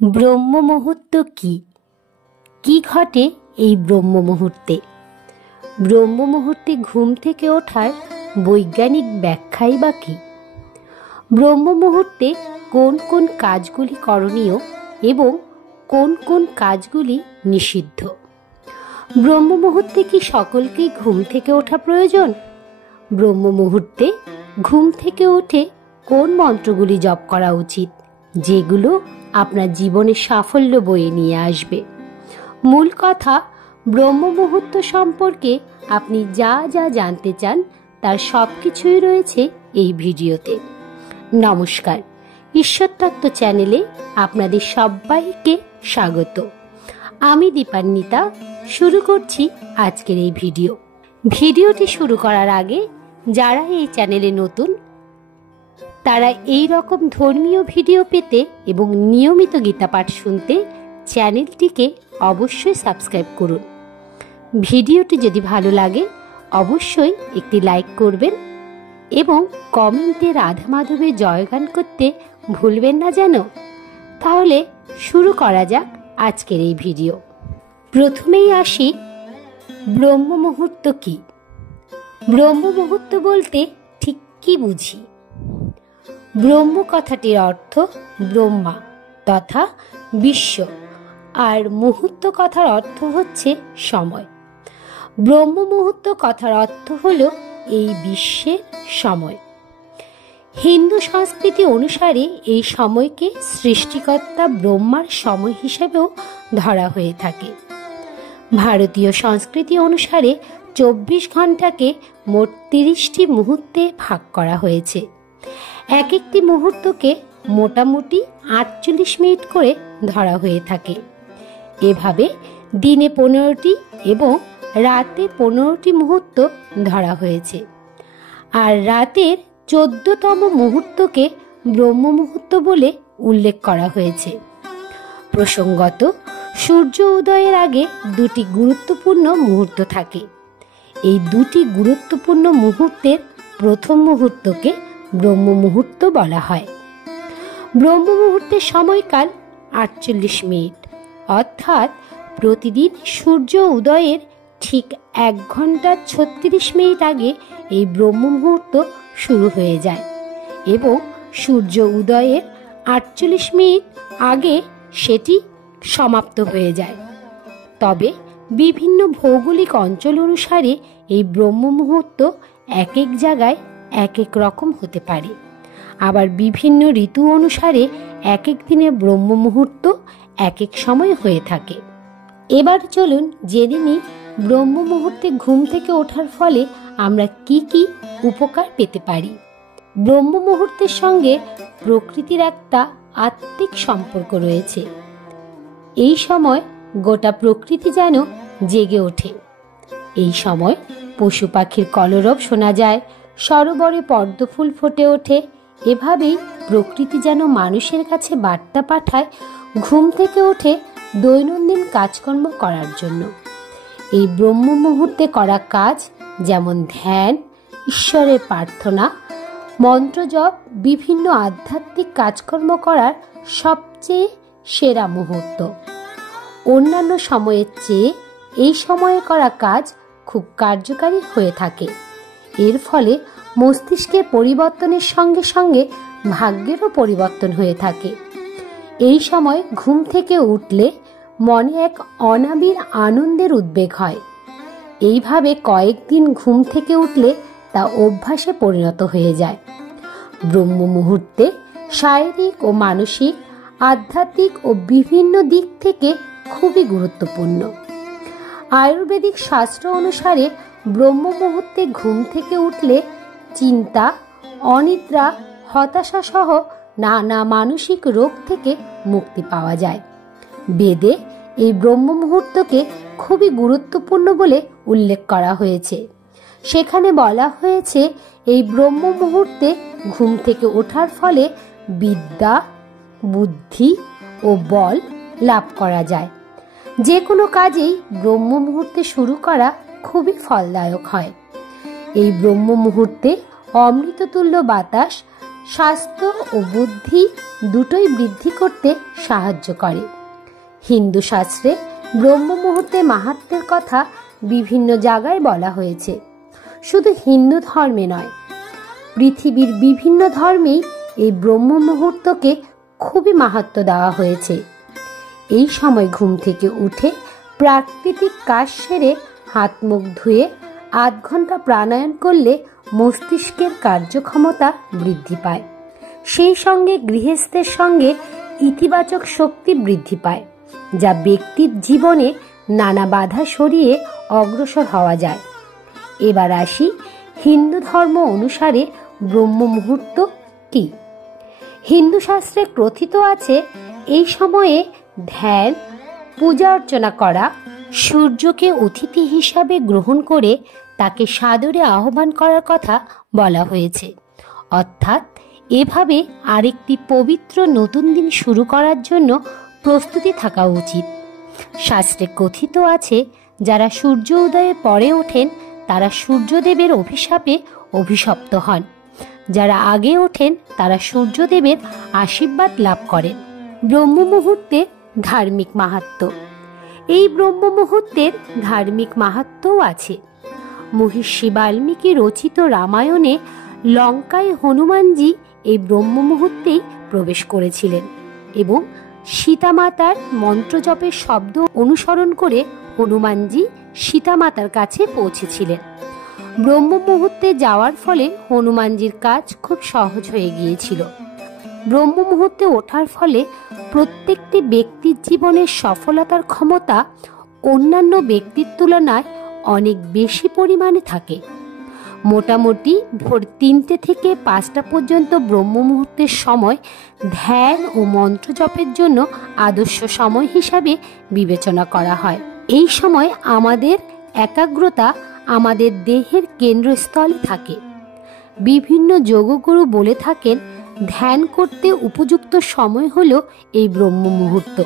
ব্রহ্ম মুহূর্ত কি? কি ঘটে এই ব্রহ্ম মুহূর্তে? ব্রহ্ম মুহূর্তে ঘুম থেকে ওঠার বৈজ্ঞানিক ব্যাখ্যাই বা কি? ব্রহ্ম মুহূর্তে কোন কোন কাজগুলি করণীয় এবং কোন কোন কাজগুলি নিষিদ্ধ? ব্রহ্ম মুহূর্তে কি সকলকেই ঘুম থেকে ওঠা প্রয়োজন? ব্রহ্ম মুহূর্তে ঘুম থেকে উঠে কোন মন্ত্রগুলি জপ করা উচিত, যেগুলো আপনার জীবনে সাফল্য বয়ে নিয়ে আসবে? মূল কথা, ব্রহ্ম মুহূর্ত সম্পর্কে আপনি যা যা জানতে চান তার সব কিছুই রয়েছে এই ভিডিওতে। নমস্কার, ঈশ্বরতত্ত্ব চ্যানেলে আপনাদের সবাইকে স্বাগত। আমি দীপান্বিতা শুরু করছি আজকের এই ভিডিওটি শুরু করার আগে যারা এই চ্যানেলে নতুন তারা এই রকম ধর্মীয় ভিডিও পেতে এবং নিয়মিত গীতা পাঠ শুনতে চ্যানেলটিকে অবশ্যই সাবস্ক্রাইব করুন। ভিডিওটি যদি ভালো লাগে অবশ্যই একটি লাইক করবেন এবং কমেন্টে রাধা মাধবের জয়গান করতে ভুলবেন না যেন। তাহলে শুরু করা যাক আজকের এই ভিডিও। প্রথমেই আসি, ব্রহ্ম মুহূর্ত কি? ব্রহ্ম মুহূর্ত বলতে ঠিক কি বুঝি? ব্রহ্ম কথাটির অর্থ ব্রহ্মা তথা বিশ্ব, আর মুহূর্ত কথার অর্থ হচ্ছে সময়। ব্রহ্ম মুহূর্ত কথার অর্থ হল এই বিশ্বের সময়। হিন্দু সংস্কৃতি অনুসারে এই সময়কে সৃষ্টিকর্তা ব্রহ্মার সময় হিসেবেও ধরা হয়ে থাকে। ভারতীয় সংস্কৃতি অনুসারে 24 ঘন্টাকে মোট 30টি মুহূর্তে ভাগ করা হয়েছে। এক একটি মুহূর্তকে মোটামুটি 48 মিনিট করে ধরা হয়ে থাকে। এভাবে দিনে 15টি এবং রাতে 15টি মুহূর্ত ধরা হয়েছে, আর রাতের 14তম মুহূর্তকে ব্রহ্ম মুহূর্ত বলে উল্লেখ করা হয়েছে। প্রসঙ্গত, সূর্য উদয়ের আগে দুটি গুরুত্বপূর্ণ মুহূর্ত থাকে। এই দুটি গুরুত্বপূর্ণ মুহূর্তের প্রথম মুহূর্তকে ব্রহ্ম মুহূর্ত বলা হয়। ব্রহ্ম মুহূর্তের সময়কাল 48 মিনিট, অর্থাৎ প্রতিদিন সূর্য উদয়ের ঠিক 1 ঘন্টা 36 মিনিট আগে এই ব্রহ্ম মুহূর্ত শুরু হয়ে যায় এবং সূর্য উদয়ের 48 মিনিট আগে সেটি সমাপ্ত হয়ে যায়। তবে বিভিন্ন ভৌগোলিক অঞ্চল অনুসারে এই ব্রহ্ম মুহূর্ত এক এক জায়গায় এক এক রকম হতে পারে। আবার বিভিন্ন ঋতু অনুসারে এক এক দিনে ব্রহ্ম মুহূর্ত এক এক সময় হয়ে থাকে। এবার চলুন জেনে নিই ব্রহ্ম মুহূর্তে ঘুম থেকে ওঠার ফলে আমরা কি কি উপকার পেতে পারি। ব্রহ্ম মুহূর্তের সঙ্গে প্রকৃতির একটা আত্মিক সম্পর্ক রয়েছে। এই সময় গোটা প্রকৃতি যেন জেগে ওঠে। এই সময় পশু পাখির কলরব শোনা যায়, সরোবরে পদ্ম ফুল ফুটে ওঠে। এভাবেই প্রকৃতি যেন মানুষের কাছে বার্তা পাঠায় ঘুম থেকে ওঠে দৈনন্দিন কাজকর্ম করার জন্য। এই ব্রহ্ম মুহূর্তে করা কাজ যেমন ধ্যান, ঈশ্বরের প্রার্থনা, মন্ত্রজপ, বিভিন্ন আধ্যাত্মিক কাজকর্ম করার সবচেয়ে সেরা মুহূর্ত। অন্যান্য সময়ের চেয়ে এই সময়ে করা কাজ খুব কার্যকারী হয়ে থাকে। এর ফলে মস্তিষ্কের পরিবর্তনের সঙ্গে সঙ্গে ভাগ্যেরও পরিবর্তন হয়ে থাকে। এই সময় ঘুম থেকে উঠলে মনে এক অনাবিল আনন্দের উদ্বেগ হয়। এইভাবে কয়েকদিন ঘুম থেকে উঠলে তা অভ্যাসে পরিণত হয়ে যায়। ব্রহ্ম মুহূর্তে শারীরিক ও মানসিক, আধ্যাত্মিক ও বিভিন্ন দিক থেকে খুবই গুরুত্বপূর্ণ। আয়ুর্বেদিক শাস্ত্র অনুসারে ব্রহ্ম মুহূর্তে ঘুম থেকে উঠলে চিন্তা, অনিদ্রা, হতাশা সহ নানা মানসিক রোগ থেকে মুক্তি পাওয়া যায়। বেদে এই ব্রহ্ম মুহূর্তকে খুবই গুরুত্বপূর্ণ বলে উল্লেখ করা হয়েছে। সেখানে বলা হয়েছে এই ব্রহ্ম মুহূর্তে ঘুম থেকে ওঠার ফলে বিদ্যা, বুদ্ধি ও বল লাভ করা যায়। যে কোনো কাজেই ব্রহ্ম মুহূর্তে শুরু করা খুবই ফলদায়ক হয়। এই ব্রহ্ম মুহূর্তে অমৃততুল্য বাতাস স্বাস্থ্য ও বুদ্ধি দুটোই বৃদ্ধি করতে সাহায্য করে। হিন্দু শাস্ত্রে ব্রহ্ম মুহূর্তের মাহাত্ম্যের কথা বিভিন্ন জায়গায় বলা হয়েছে। শুধু হিন্দু ধর্মে নয়, পৃথিবীর বিভিন্ন ধর্মেই এই ব্রহ্ম মুহূর্তকে খুবই মাহাত্ম্য দেওয়া হয়েছে। এই সময় ঘুম থেকে উঠে প্রাকৃতিক কাজ সেরে হাত মুখ ধুয়ে আধ ঘন্টা প্রাণায়াম করলে মস্তিষ্কের কার্যক্ষমতা বৃদ্ধি পায়। সেই সঙ্গে গৃহস্থের সঙ্গে ইতিবাচক শক্তি বৃদ্ধি পায়, যা ব্যক্তির জীবনে নানা বাধা সরিয়ে অগ্রসর হওয়া যায়। এবার আসি হিন্দু ধর্ম অনুসারে ব্রহ্ম মুহূর্ত কি। হিন্দু শাস্ত্রে কথিত আছে, এই সময়ে ধ্যান, পূজা অর্চনা করা, সূর্যকে অতিথি হিসাবে গ্রহণ করে তাকে সাদরে আহ্বান করার কথা বলা হয়েছে। অর্থাৎ এভাবে আরেকটি পবিত্র নতুন দিন শুরু করার জন্য প্রস্তুতি থাকা উচিত। শাস্ত্রে কথিত আছে, যারা সূর্য উদয়ের পরে ওঠেন তারা সূর্যদেবের অভিশাপে অভিশপ্ত হন, যারা আগে ওঠেন তারা সূর্যদেবের আশীর্বাদ লাভ করেন। ব্রহ্ম মুহূর্তে ধার্মিক মাহাত্ম্য। এই ব্রহ্ম মুহূর্তের ধার্মিক মাহাত্ম্যও আছে। মহর্ষি বাল্মীকি রচিত রামায়ণে লঙ্কায় হনুমানজি এই ব্রহ্ম মুহূর্তেই প্রবেশ করেছিলেন এবং সীতামাতার মন্ত্রজপের শব্দ অনুসরণ করে হনুমানজি সীতামাতার কাছে পৌঁছেছিলেন। ব্রহ্ম মুহূর্তে যাওয়ার ফলে হনুমানজির কাজ খুব সহজ হয়ে গিয়েছিল। ব্রহ্ম মুহূর্তে ওঠার ফলে প্রত্যেকটি ব্যক্তির জীবনের সফলতার ক্ষমতা অন্যান্য ব্যক্তির তুলনায় অনেক বেশি পরিমাণে থাকে। মোটামুটি ভোর 3টে থেকে 5টা পর্যন্ত ব্রহ্ম মুহূর্তের সময় ধ্যান ও মন্ত্র জপের জন্য আদর্শ সময় হিসাবে বিবেচনা করা হয়। এই সময় আমাদের একাগ্রতা আমাদের দেহের কেন্দ্রস্থলে থাকে। বিভিন্ন যোগগুরু বলে থাকেন, ধ্যান করতে উপযুক্ত সময় হলো এই ব্রহ্ম মুহূর্ত,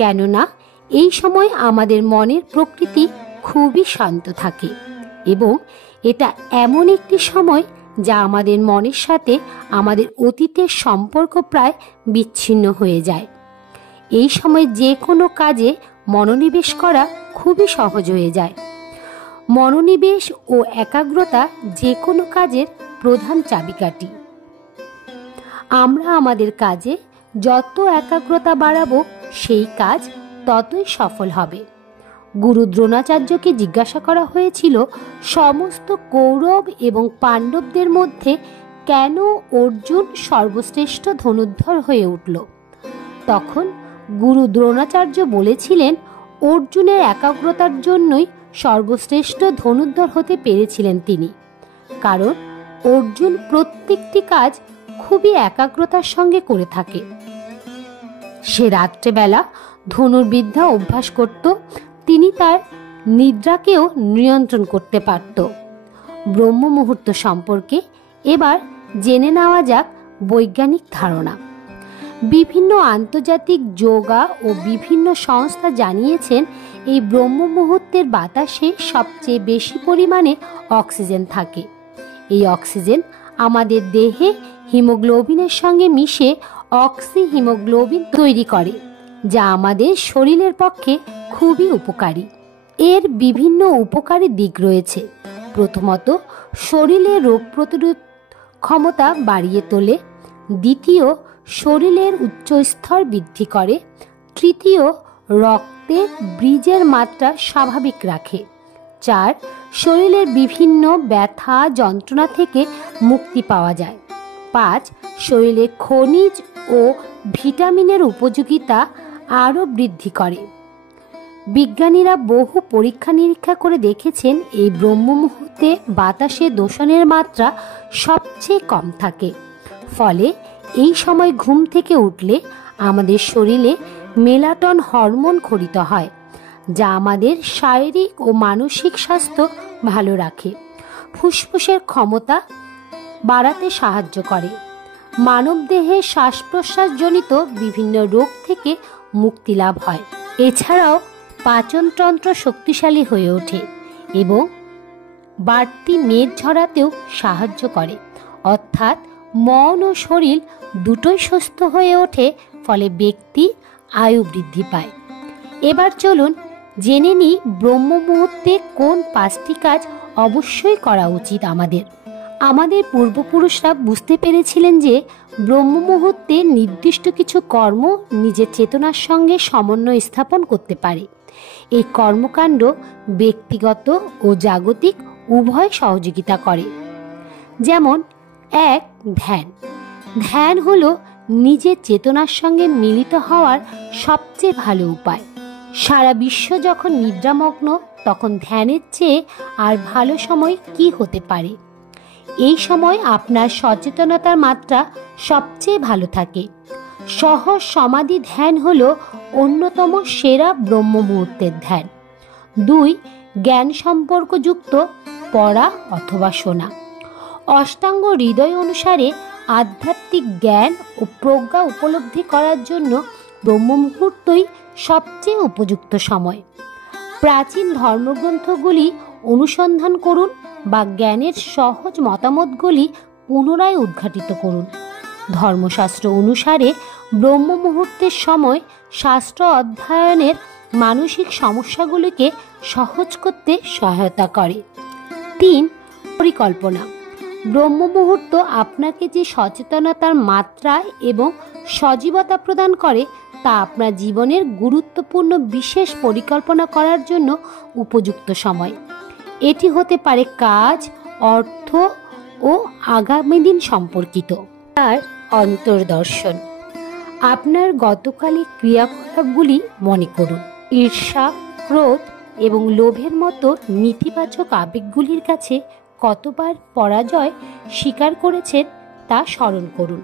কেননা এই সময় আমাদের মনের প্রকৃতি খুবই শান্ত থাকে এবং এটা এমন একটি সময় যা আমাদের মনের সাথে আমাদের অতীতের সম্পর্ক প্রায় বিচ্ছিন্ন হয়ে যায়। এই সময় যে কোনো কাজে মনোনিবেশ করা খুবই সহজ হয়ে যায়। মনোনিবেশ ও একাগ্রতা যে কোনো কাজের প্রধান চাবিকাঠি। আমরা আমাদের কাজে যত একাগ্রতা বাড়াবো সেই কাজ ততই সফল হবে। গুরু দ্রোণাচার্যকে জিজ্ঞাসা করা হয়েছিল, সমস্ত কৌরব এবং পাণ্ডবদের মধ্যে কেন অর্জুন সর্বশ্রেষ্ঠ ধনুর্ধর হয়ে উঠল? তখন গুরু দ্রোণাচার্য বলেছিলেন, অর্জুনের একাগ্রতার জন্যই সর্বশ্রেষ্ঠ ধনুর্ধর হতে পেরেছিলেন তিনি, কারণ অর্জুন প্রত্যেকটি কাজ খুবই একাগ্রতার সঙ্গে করে থাকে। সে রাত্রেবেলা ধনুর্বিদ্যা অভ্যাস করত, তিনি তার নিদ্রাকেও নিয়ন্ত্রণ করতে পারত। ব্রহ্ম মুহূর্ত সম্পর্কে এবার জেনে নেওয়া যাক বৈজ্ঞানিক ধারণা। বিভিন্ন আন্তর্জাতিক যোগা ও বিভিন্ন সংস্থা জানিয়েছেন, এই ব্রহ্ম মুহূর্তের বাতাসে সবচেয়ে বেশি পরিমাণে অক্সিজেন থাকে। এই অক্সিজেন আমাদের দেহে হিমোগ্লোবিনের সঙ্গে মিশে অক্সি হিমোগ্লোবিন তৈরি করে, যা আমাদের শরীরের পক্ষে খুবই উপকারী। এর বিভিন্ন উপকারী দিক রয়েছে। প্রথমত, শরীরে রোগ প্রতিরোধ ক্ষমতা বাড়িয়ে তোলে। দ্বিতীয়, শরীরের উচ্চ স্তর বৃদ্ধি করে। তৃতীয়, রক্তে ব্রিজের মাত্রা স্বাভাবিক রাখে। 4, শরীরের বিভিন্ন ব্যথা যন্ত্রণা থেকে মুক্তি পাওয়া যায়। 5, শরীরে খনিজ ও ভিটামিনের উপযোগিতা আরও বৃদ্ধি করে। বিজ্ঞানীরা বহু পরীক্ষা নিরীক্ষা করে দেখেছেন, এই ব্রহ্ম মুহূর্তে বাতাসে দূষণের মাত্রা সবচেয়ে কম থাকে। ফলে এই সময় ঘুম থেকে উঠলে আমাদের শরীরে মেলাটন হরমোন ক্ষরিত হয়, যা আমাদের শারীরিক ও মানসিক স্বাস্থ্য ভালো রাখে। ফুসফুসের ক্ষমতা বাড়াতে সাহায্য করে। মানবদেহে শ্বাস প্রশ্বাসজনিত বিভিন্ন রোগ থেকে মুক্তি লাভ হয়। এছাড়াও পাচনতন্ত্র শক্তিশালী হয়ে ওঠে এবং বাড়তি মেদ ঝরাতেও সাহায্য করে। অর্থাৎ মন ও শরীর দুটোই সুস্থ হয়ে ওঠে, ফলে ব্যক্তি আয়ু বৃদ্ধি পায়। এবার চলুন জেনে নিই ব্রহ্ম মুহূর্তে কোন 5টি কাজ অবশ্যই করা উচিত আমাদের পূর্বপুরুষরা বুঝতে পেরেছিলেন যে ব্রহ্ম মুহূর্তে নির্দিষ্ট কিছু কর্ম নিজের চেতনার সঙ্গে সমন্বয় স্থাপন করতে পারে। এই কর্মকাণ্ড ব্যক্তিগত ও জাগতিক উভয় সহযোগিতা করে। যেমন 1. ধ্যান। ধ্যান হলো নিজের চেতনার সঙ্গে মিলিত হওয়ার সবচেয়ে ভালো উপায়। সারা বিশ্ব যখন নিদ্রামগ্ন, তখন ধ্যানের চেয়ে আর ভালো সময় কি হতে পারে? এই সময় আপনার সচেতনতার মাত্রা সবচেয়ে ভালো থাকে। সহজ সমাধি ধ্যান হলো অন্যতম সেরা ব্রহ্ম মুহূর্তের ধ্যান। 2. জ্ঞান সম্পর্কযুক্ত পড়া অথবা শোনা। অষ্টাঙ্গ হৃদয় অনুসারে আধ্যাত্মিক জ্ঞান ও প্রজ্ঞা উপলব্ধি করার জন্য ব্রহ্ম মুহূর্তই সবচেয়ে উপযুক্ত সময়। প্রাচীন ধর্মগ্রন্থগুলি অনুসন্ধান করুন বা জ্ঞানের সহজ মতামতগুলি পুনরায় উদ্ঘাটিত করুন। ধর্মশাস্ত্র অনুসারে ব্রহ্ম মুহূর্তের সময় শাস্ত্র অধ্যয়নের মানসিক সমস্যাগুলিকে সহজ করতে সহায়তা করে। 3. পরিকল্পনা। ব্রহ্ম মুহূর্ত আপনাকে যে সচেতনতার মাত্রা এবং সজীবতা প্রদান করে, তা আপনার জীবনের গুরুত্বপূর্ণ বিশেষ পরিকল্পনা করার জন্য উপযুক্ত সময়। এটি হতে পারে কাজ, অর্থ ও আগামী দিন সম্পর্কিত। তার অন্তর্দর্শন। আপনার গতকালের ক্রিয়াকলাপগুলি মনে করুন। ঈর্ষা, ক্রোধ এবং লোভের মতো নেতিবাচক আবেগগুলির কাছে কতবার পরাজয় স্বীকার করেছেন তা স্মরণ করুন।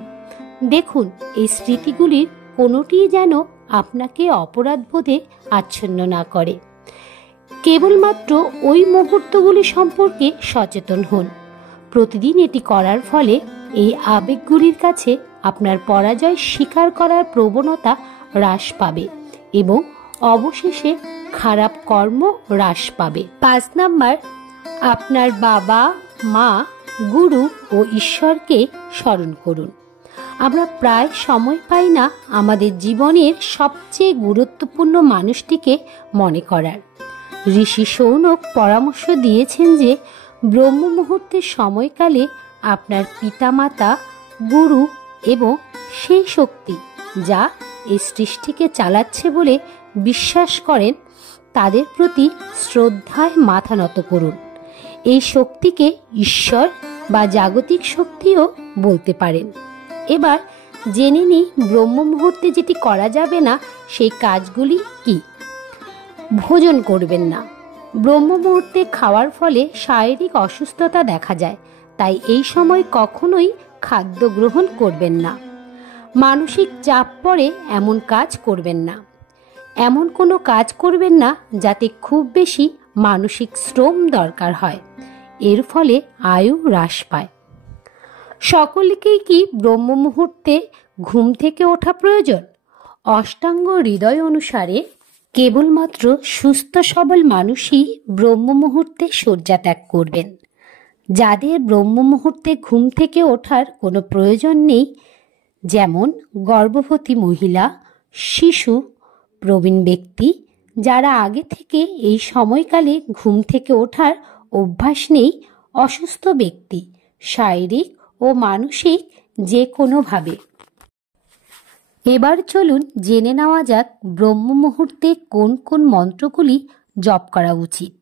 দেখুন এই স্মৃতিগুলির কোনোটিই যেন আপনাকে অপরাধবোধে আচ্ছন্ন না করে। কেবলমাত্র ওই মুহূর্তগুলি সম্পর্কে সচেতন হন। প্রতিদিন এটি করার ফলে এই আবেগগুলির কাছে আপনার পরাজয় স্বীকার করার প্রবণতা হ্রাস পাবে এবং অবশেষে খারাপ কর্ম হ্রাস পাবে। 5 নাম্বার, আপনার বাবা, মা, গুরু ও ঈশ্বরকে স্মরণ করুন। আমরা প্রায় সময় পাই না আমাদের জীবনের সবচেয়ে গুরুত্বপূর্ণ মানুষটিকে মনে করার। ঋষি শৌনক পরামর্শ দিয়েছেন যে ব্রহ্ম মুহূর্তের সময়কালে আপনার পিতামাতা, গুরু এবং সেই শক্তি যা এই সৃষ্টিকে চালাচ্ছে বলে বিশ্বাস করেন, তাদের প্রতি শ্রদ্ধায় মাথা নত করুন। এই শক্তিকে ঈশ্বর বা জাগতিক শক্তিও বলতে পারেন। এবার জেনে নিই ব্রহ্ম মুহূর্তে যেটি করা যাবে না সেই কাজগুলি কি। ভোজন করবেন না। ব্রহ্ম মুহূর্তে খাওয়ার ফলে শারীরিক অসুস্থতা দেখা যায়, তাই এই সময় কখনোই খাদ্য গ্রহণ করবেন না। মানসিক চাপ পড়ে এমন কাজ করবেন না। এমন কোনো কাজ করবেন না যাতে খুব বেশি মানসিক শ্রম দরকার হয়, এর ফলে আয়ু হ্রাস পায়। সকলকেই কি ব্রহ্ম মুহূর্তে ঘুম থেকে ওঠা প্রয়োজন? অষ্টাঙ্গ হৃদয় অনুসারে কেবলমাত্র সুস্থ সবল মানুষই ব্রহ্ম মুহূর্তে শয্যা ত্যাগ করবেন। যাদের ব্রহ্ম মুহূর্তে ঘুম থেকে ওঠার কোনো প্রয়োজন নেই, যেমন গর্ভবতী মহিলা, শিশু, প্রবীণ ব্যক্তি, যারা আগে থেকে এই সময়কালে ঘুম থেকে ওঠার অভ্যাস নেই, অসুস্থ ব্যক্তি, শারীরিক ও মানসিক যে কোনোভাবে। এবার চলুন জেনে নেওয়া যাক ব্রহ্ম মুহূর্তে কোন কোন মন্ত্রগুলি জপ করা উচিত।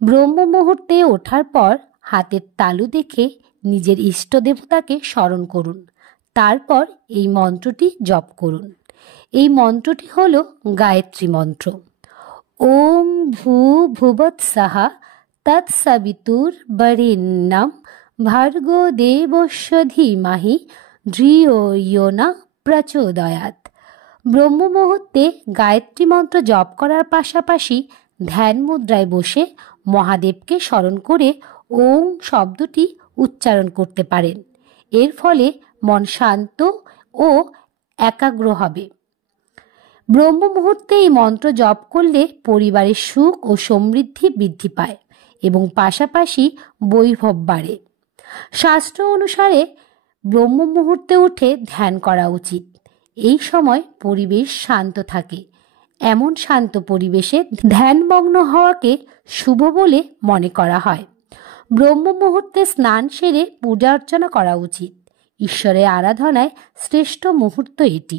ব্রহ্ম মুহূর্তে ওঠার পর হাতের তালু দেখে নিজের ইষ্ট দেবতাকে স্মরণ করুন। তারপর এই মন্ত্রটি জপ করুন। এই মন্ত্রটি হল গায়ত্রী মন্ত্র। ওম ভূ ভুবৎসঃ তৎসবিতুর বরেণ্যম ভার্গো দেবস্য ধীমহি ধিয়ো ইয়ো নঃ প্রচোদয়াৎ। ব্রহ্ম মুহূর্তে গায়ত্রী মন্ত্র জপ করার পাশাপাশি ধ্যান মুদ্রায় বসে মহাদেবকে স্মরণ করে ওম শব্দটি উচ্চারণ করতে পারেন। এর ফলে মন শান্ত ও একাগ্র হবে। ব্রহ্ম মুহূর্তে এই মন্ত্র জপ করলে পরিবারের সুখ ও সমৃদ্ধি বৃদ্ধি পায় এবং পাশাপাশি বৈভব বাড়ে। শাস্ত্র অনুসারে ব্রহ্ম মুহূর্তে উঠে ধ্যান করা উচিত। এই সময় পরিবেশ শান্ত থাকে। এমন শান্ত পরিবেশে ধ্যানমগ্ন হওয়াকে শুভ বলে মনে করা হয়। ব্রহ্ম মুহূর্তে স্নান সেরে পূজা অর্চনা করা উচিত। ঈশ্বরের আরাধনায় শ্রেষ্ঠ মুহূর্ত এটি।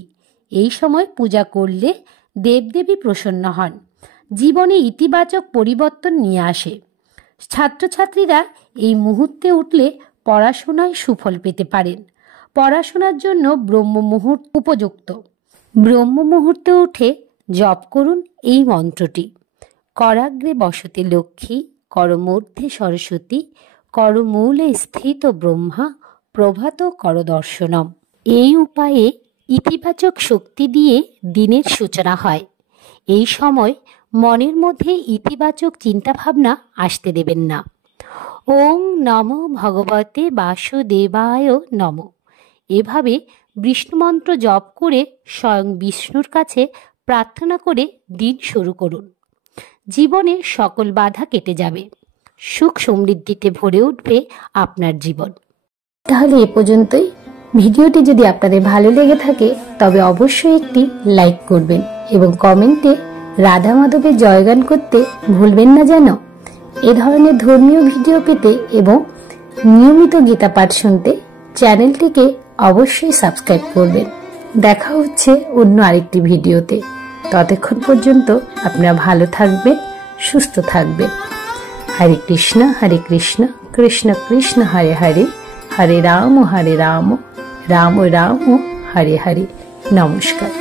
এই সময় পূজা করলে দেবদেবী প্রসন্ন হন, জীবনে ইতিবাচক পরিবর্তন নিয়ে আসে। ছাত্রছাত্রীরা এই মুহূর্তে উঠলে পড়াশোনায় সুফল পেতে পারেন। পড়াশোনার জন্য ব্রহ্ম মুহূর্ত উপযুক্ত। ব্রহ্ম মুহূর্তে উঠে জপ করুন এই মন্ত্রটি: করাগ্রে বসতে লক্ষ্মী, করমধ্যে সরস্বতী, করমূলে স্থিত ব্রহ্মা, প্রভাত কর দর্শনম। এই উপায়ে ইতিবাচক শক্তি দিয়ে দিনের সূচনা হয়। এই সময় মনের মধ্যে ইতিবাচক চিন্তাভাবনা আসতে দেবেন না। ওং নমো ভগবতে বাসুদেবায় নমঃ। এভাবে বিষ্ণু মন্ত্র জপ করে স্বয়ং বিষ্ণুর কাছে প্রার্থনা করে দিন শুরু করুন। জীবনের সকল বাধা কেটে যাবে, সুখ সমৃদ্ধিতে ভরে উঠবে আপনার জীবন। তাহলে এ পর্যন্তই। ভিডিওটি যদি আপনাদের ভালো লেগে থাকে তবে অবশ্যই একটি লাইক করবেন এবং কমেন্টে রাধা মাধবের জয়গান করতে ভুলবেন না যেন। এ ধরনের ধর্মীয় ভিডিও পেতে এবং নিয়মিত গীতা পাঠ শুনতে চ্যানেলটিকে অবশ্যই সাবস্ক্রাইব করবেন। দেখা হচ্ছে অন্য আরেকটি ভিডিওতে। ততক্ষণ পর্যন্ত আপনারা ভালো থাকবেন, সুস্থ থাকবেন। হরে কৃষ্ণ কৃষ্ণ কৃষ্ণ হরে হরে, হরে রাম রাম রাম হরে হরে। নমস্কার।